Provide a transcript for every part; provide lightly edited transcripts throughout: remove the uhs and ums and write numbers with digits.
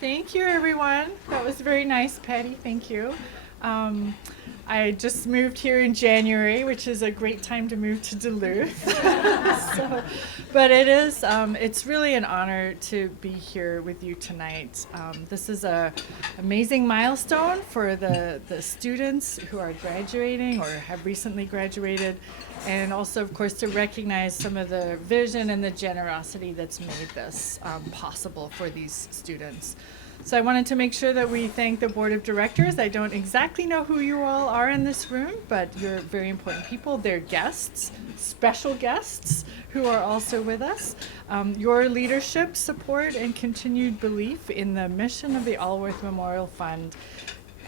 Thank you, everyone. That was very nice, Patty. Thank you. I just moved here in January, which is a great time to move to Duluth. But it's really an honor to be here with you tonight. This is an amazing milestone for the students who are graduating or have recently graduated, and also, of course, to recognize some of the vision and the generosity that's made this possible for these students. So I wanted to make sure that we thank the board of directors. I don't exactly know who you all are in this room, but you're very important people. They're guests, special guests, who are also with us. Your leadership, support, and continued belief in the mission of the Alworth Memorial Fund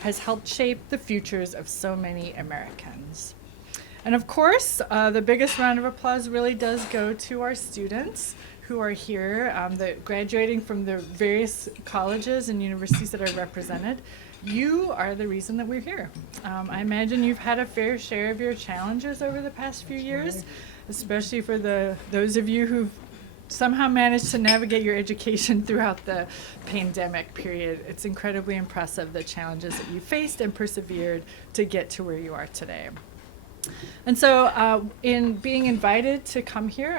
has helped shape the futures of so many Americans. And of course, the biggest round of applause really does go to our students who are here, graduating from the various colleges and universities that are represented. You are the reason that we're here. I imagine you've had a fair share of your challenges over the past few years, especially for those of you who've somehow managed to navigate your education throughout the pandemic period. It's incredibly impressive, the challenges that you faced and persevered to get to where you are today. And so in being invited to come here,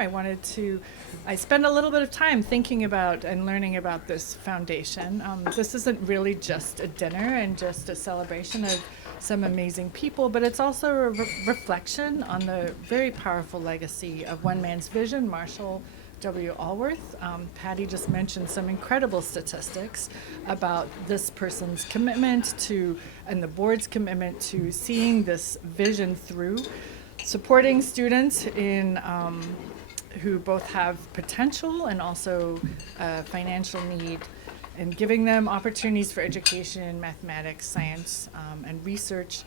I spent a little bit of time thinking about and learning about this foundation. This isn't really just a dinner and just a celebration of some amazing people, but it's also a reflection on the very powerful legacy of one man's vision, Marshall W. Alworth. Patty just mentioned some incredible statistics about this person's commitment to, and the board's commitment to seeing this vision through, supporting students in who both have potential and also financial need, and giving them opportunities for education in mathematics, science, and research.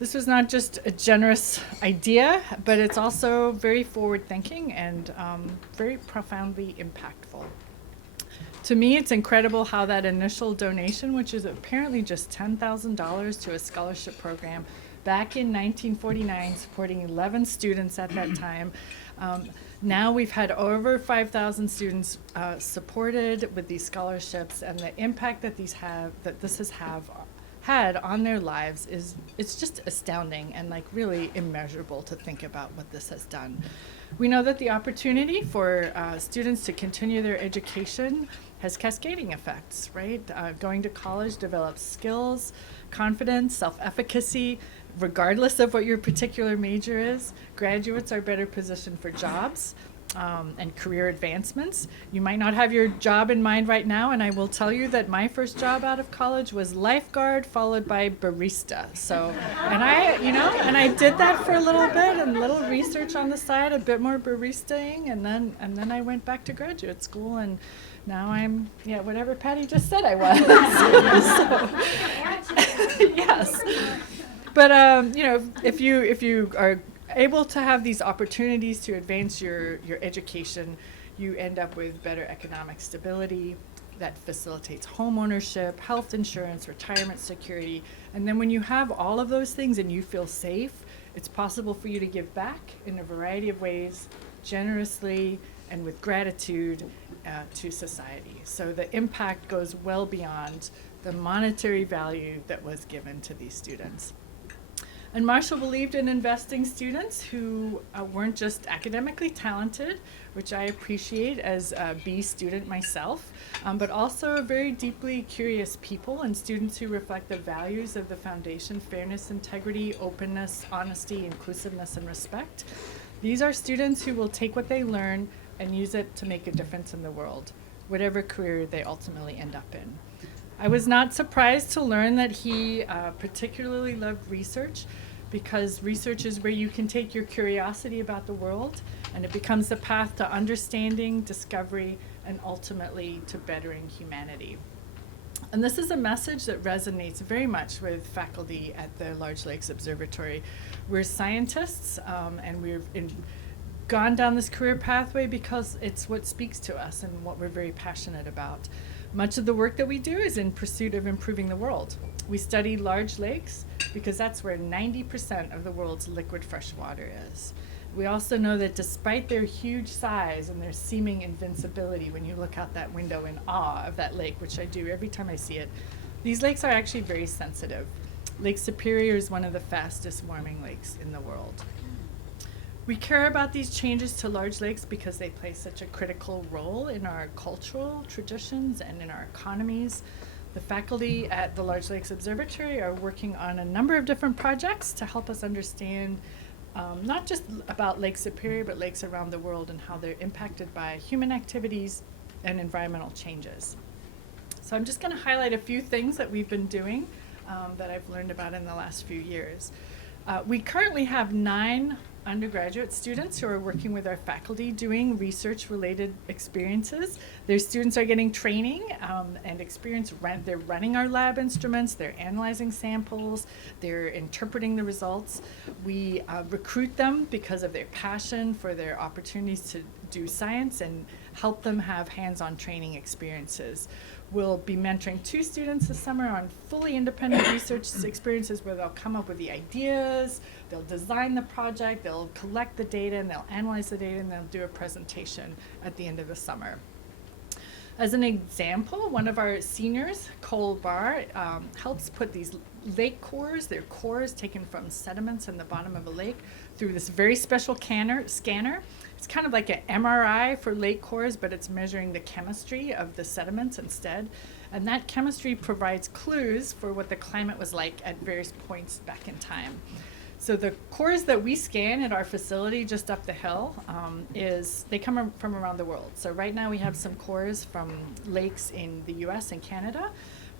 This was not just a generous idea, but it's also very forward-thinking and very profoundly impactful. To me, it's incredible how that initial donation, which is apparently just $10,000 to a scholarship program back in 1949, supporting 11 students at that time. Now we've had over 5,000 students supported with these scholarships, and the impact that this has had on their lives it's just astounding and really immeasurable to think about what this has done. We know that the opportunity for students to continue their education has cascading effects, right? Going to college develops skills, confidence, self-efficacy, regardless of what your particular major is. Graduates are better positioned for jobs and career advancements. You might not have your job in mind right now, and I will tell you that my first job out of college was lifeguard followed by barista. So, and I did that for a little bit and little research on the side, a bit more baristaing, and then I went back to graduate school, and now I'm whatever Patty just said I was. So, yes, but if you are able to have these opportunities to advance your education, you end up with better economic stability that facilitates home ownership, health insurance, retirement security. And then when you have all of those things and you feel safe, it's possible for you to give back in a variety of ways, generously and with gratitude to society. So the impact goes well beyond the monetary value that was given to these students. And Marshall believed in investing students who weren't just academically talented, which I appreciate as a B student myself, but also very deeply curious people and students who reflect the values of the foundation: fairness, integrity, openness, honesty, inclusiveness, and respect. These are students who will take what they learn and use it to make a difference in the world, whatever career they ultimately end up in. I was not surprised to learn that he particularly loved research, because research is where you can take your curiosity about the world and it becomes the path to understanding, discovery, and ultimately to bettering humanity. And this is a message that resonates very much with faculty at the Large Lakes Observatory. We're scientists, and we've gone down this career pathway because it's what speaks to us and what we're very passionate about. Much of the work that we do is in pursuit of improving the world. We study large lakes because that's where 90% of the world's liquid fresh water is. We also know that despite their huge size and their seeming invincibility, when you look out that window in awe of that lake, which I do every time I see it, these lakes are actually very sensitive. Lake Superior is one of the fastest warming lakes in the world. We care about these changes to large lakes because they play such a critical role in our cultural traditions and in our economies. The faculty at the Large Lakes Observatory are working on a number of different projects to help us understand not just about Lake Superior, but lakes around the world and how they're impacted by human activities and environmental changes. So I'm just going to highlight a few things that we've been doing that I've learned about in the last few years. We currently have 9 undergraduate students who are working with our faculty doing research-related experiences. Their students are getting training and experience. They're running our lab instruments, they're analyzing samples, they're interpreting the results. We recruit them because of their passion for their opportunities to do science and help them have hands-on training experiences. We'll be mentoring 2 students this summer on fully independent research experiences where they'll come up with the ideas, they'll design the project, they'll collect the data, and they'll analyze the data, and they'll do a presentation at the end of the summer. As an example, one of our seniors, Cole Barr, helps put these lake cores, their cores taken from sediments in the bottom of a lake, through this very special scanner. It's kind of like an MRI for lake cores, but it's measuring the chemistry of the sediments instead. And that chemistry provides clues for what the climate was like at various points back in time. So the cores that we scan at our facility just up the hill, they come from around the world. So right now we have some cores from lakes in the US and Canada,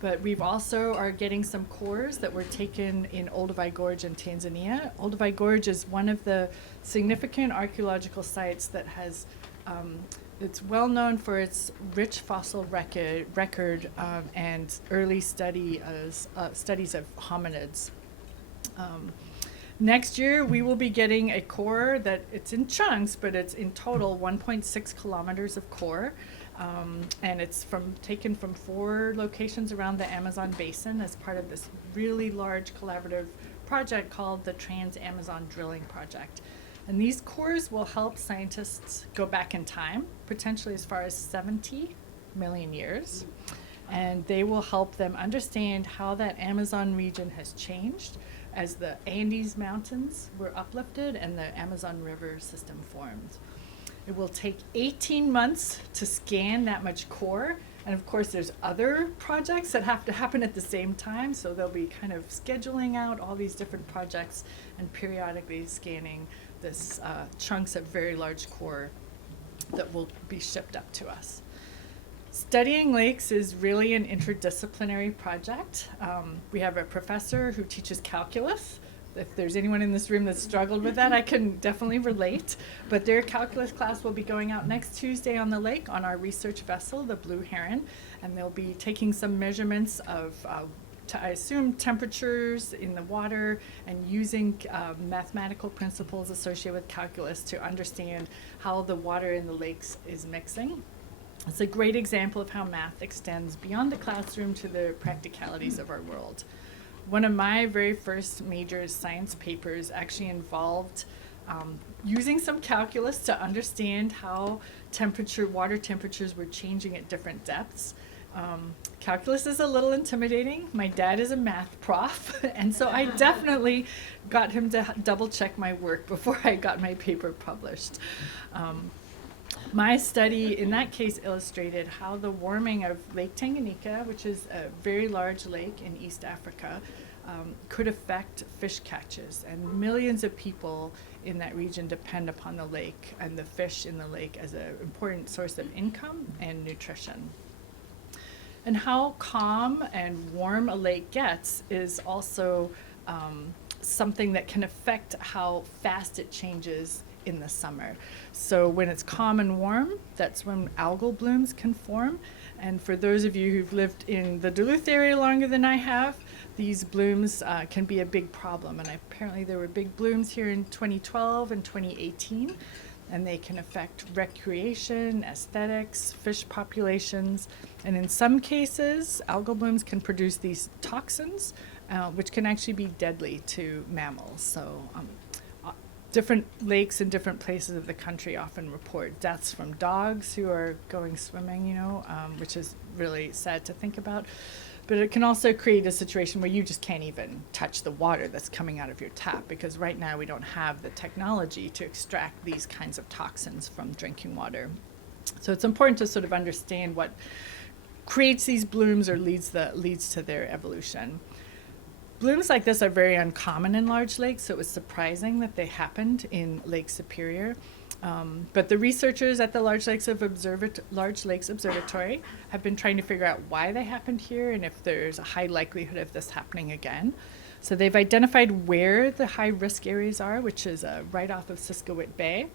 but we've also are getting some cores that were taken in Olduvai Gorge in Tanzania. Olduvai Gorge is one of the significant archaeological sites that has, it's well known for its rich fossil record and early studies of hominids. Next year, we will be getting a core that it's in chunks, but it's in total 1.6 kilometers of core. And it's taken from 4 locations around the Amazon basin as part of this really large collaborative project called the Trans-Amazon Drilling Project. And these cores will help scientists go back in time, potentially as far as 70 million years. And they will help them understand how that Amazon region has changed as the Andes Mountains were uplifted and the Amazon River system formed. It will take 18 months to scan that much core. And of course, there's other projects that have to happen at the same time. So they'll be kind of scheduling out all these different projects and periodically scanning this chunks of very large core that will be shipped up to us. Studying lakes is really an interdisciplinary project. We have a professor who teaches calculus. If there's anyone in this room that's struggled with that, I can definitely relate. But their calculus class will be going out next Tuesday on the lake on our research vessel, the Blue Heron, and they'll be taking some measurements of, I assume, temperatures in the water and using mathematical principles associated with calculus to understand how the water in the lakes is mixing. It's a great example of how math extends beyond the classroom to the practicalities of our world. One of my very first major science papers actually involved using some calculus to understand how water temperatures were changing at different depths. Calculus is a little intimidating. My dad is a math prof, and so I definitely got him to double check my work before I got my paper published. My study in that case illustrated how the warming of Lake Tanganyika, which is a very large lake in East Africa, could affect fish catches. And millions of people in that region depend upon the lake and the fish in the lake as an important source of income and nutrition. And how calm and warm a lake gets is also something that can affect how fast it changes in the summer. So when it's calm and warm, that's when algal blooms can form. And for those of you who've lived in the Duluth area longer than I have, these blooms can be a big problem. And apparently there were big blooms here in 2012 and 2018, and they can affect recreation, aesthetics, fish populations. And in some cases, algal blooms can produce these toxins, which can actually be deadly to mammals. So different lakes in different places of the country often report deaths from dogs who are going swimming, which is really sad to think about. But it can also create a situation where you just can't even touch the water that's coming out of your tap, because right now we don't have the technology to extract these kinds of toxins from drinking water. So it's important to sort of understand what creates these blooms or leads to their evolution. Blooms like this are very uncommon in large lakes, so it was surprising that they happened in Lake Superior. But the researchers at the Large Lakes Observatory have been trying to figure out why they happened here and if there's a high likelihood of this happening again. So they've identified where the high risk areas are, which is right off of Siskiyou Bay.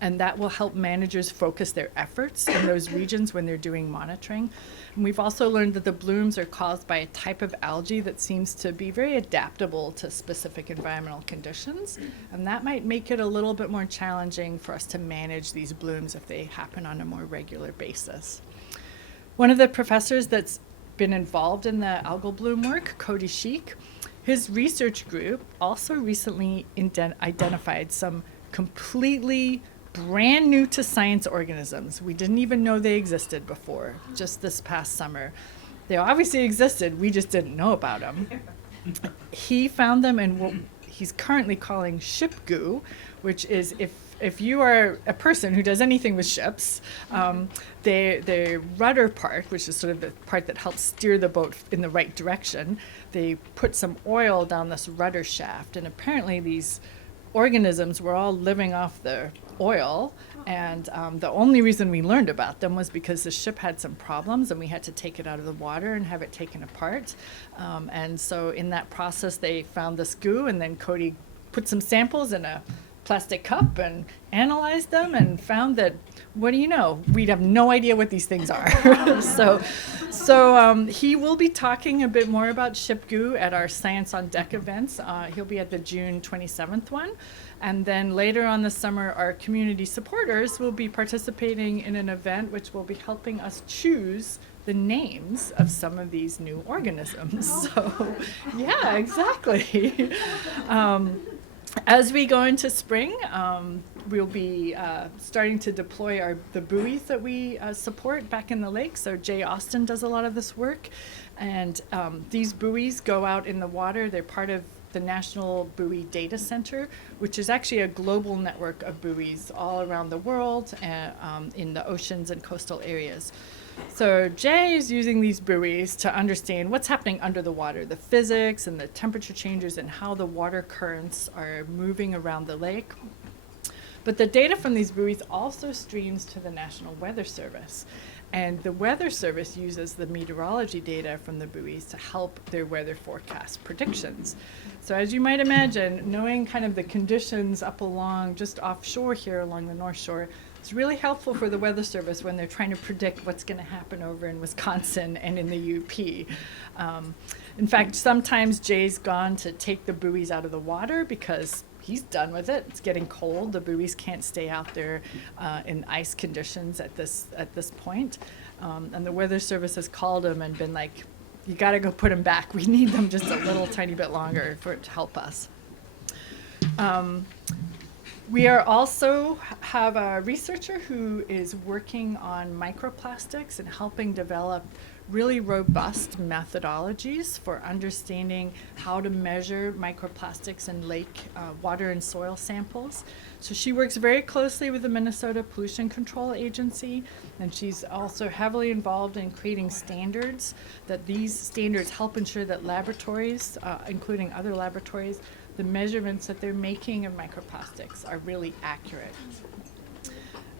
And that will help managers focus their efforts in those regions when they're doing monitoring. And we've also learned that the blooms are caused by a type of algae that seems to be very adaptable to specific environmental conditions. And that might make it a little bit more challenging for us to manage these blooms if they happen on a more regular basis. One of the professors that's been involved in the algal bloom work, Cody Sheik, his research group also recently identified some completely brand new to science organisms. We didn't even know they existed before, just this past summer. They obviously existed, we just didn't know about them. He found them in what he's currently calling ship goo, which is if you are a person who does anything with ships, the rudder part, which is sort of the part that helps steer the boat in the right direction, they put some oil down this rudder shaft, and apparently these organisms were all living off the oil, and the only reason we learned about them was because the ship had some problems and we had to take it out of the water and have it taken apart. And so in that process they found this goo, and then Cody put some samples in a plastic cup and analyzed them and found that, what do you know, we'd have no idea what these things are. So he will be talking a bit more about ship goo at our Science on Deck events. He'll be at the June 27th one. And then later on this summer, our community supporters will be participating in an event which will be helping us choose the names of some of these new organisms. So, yeah, exactly. As we go into spring, we'll be starting to deploy the buoys that we support back in the lake. So Jay Austin does a lot of this work. And these buoys go out in the water. They're part of the National Buoy Data Center, which is actually a global network of buoys all around the world and in the oceans and coastal areas. So Jay is using these buoys to understand what's happening under the water, the physics and the temperature changes and how the water currents are moving around the lake. But the data from these buoys also streams to the National Weather Service. And the Weather Service uses the meteorology data from the buoys to help their weather forecast predictions. So as you might imagine, knowing kind of the conditions up along, just offshore here along the North Shore, it's really helpful for the Weather Service when they're trying to predict what's going to happen over in Wisconsin and in the UP. In fact, sometimes Jay's gone to take the buoys out of the water because he's done with it. It's getting cold. The buoys can't stay out there in ice conditions at this point. And the Weather Service has called him and been like, you got to go put them back. We need them just a little tiny bit longer for it to help us. We are also have a researcher who is working on microplastics and helping develop really robust methodologies for understanding how to measure microplastics in lake water and soil samples. So she works very closely with the Minnesota Pollution Control Agency, and she's also heavily involved in creating standards, that these standards help ensure that laboratories, including other laboratories, the measurements that they're making of microplastics are really accurate.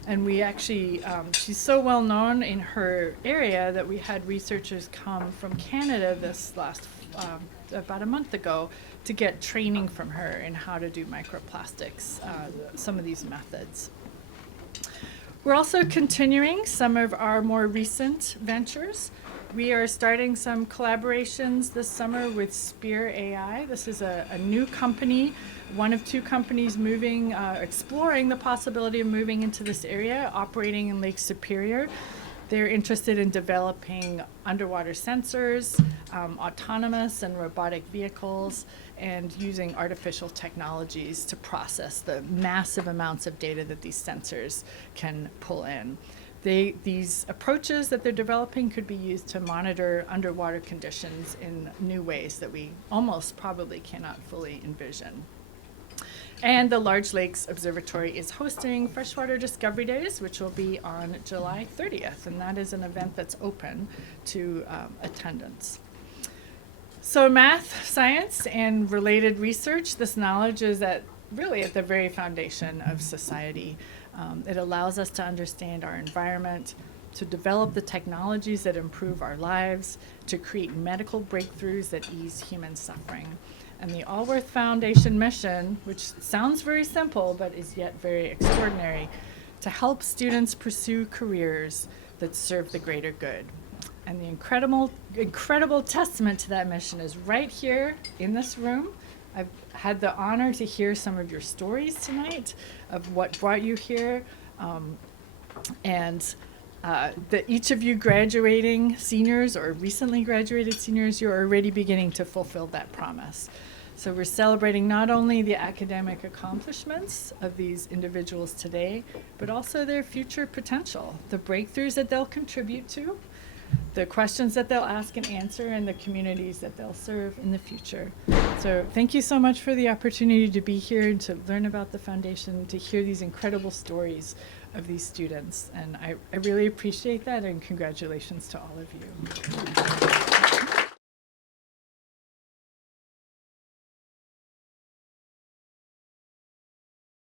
And we actually, she's so well known in her area that we had researchers come from Canada this last, about a month ago, to get training from her in how to do microplastics, some of these methods. We're also continuing some of our more recent ventures. We are starting some collaborations this summer with Spear AI. This is a new company, one of two companies exploring the possibility of moving into this area, operating in Lake Superior. They're interested in developing underwater sensors, autonomous and robotic vehicles, and using artificial technologies to process the massive amounts of data that these sensors can pull in. These approaches that they're developing could be used to monitor underwater conditions in new ways that we almost probably cannot fully envision. And the Large Lakes Observatory is hosting Freshwater Discovery Days, which will be on July 30th, and that is an event that's open to attendance. So math, science, and related research, this knowledge is really at the very foundation of society. It allows us to understand our environment, to develop the technologies that improve our lives, to create medical breakthroughs that ease human suffering. And the Alworth Foundation mission, which sounds very simple but is yet very extraordinary, to help students pursue careers that serve the greater good. And the incredible testament to that mission is right here in this room. I've had the honor to hear some of your stories tonight of what brought you here. That each of you graduating seniors or recently graduated seniors, you're already beginning to fulfill that promise. So we're celebrating not only the academic accomplishments of these individuals today, but also their future potential, the breakthroughs that they'll contribute to, the questions that they'll ask and answer, and the communities that they'll serve in the future. So thank you so much for the opportunity to be here and to learn about the foundation, to hear these incredible stories of these students. And I really appreciate that, and congratulations to all of you.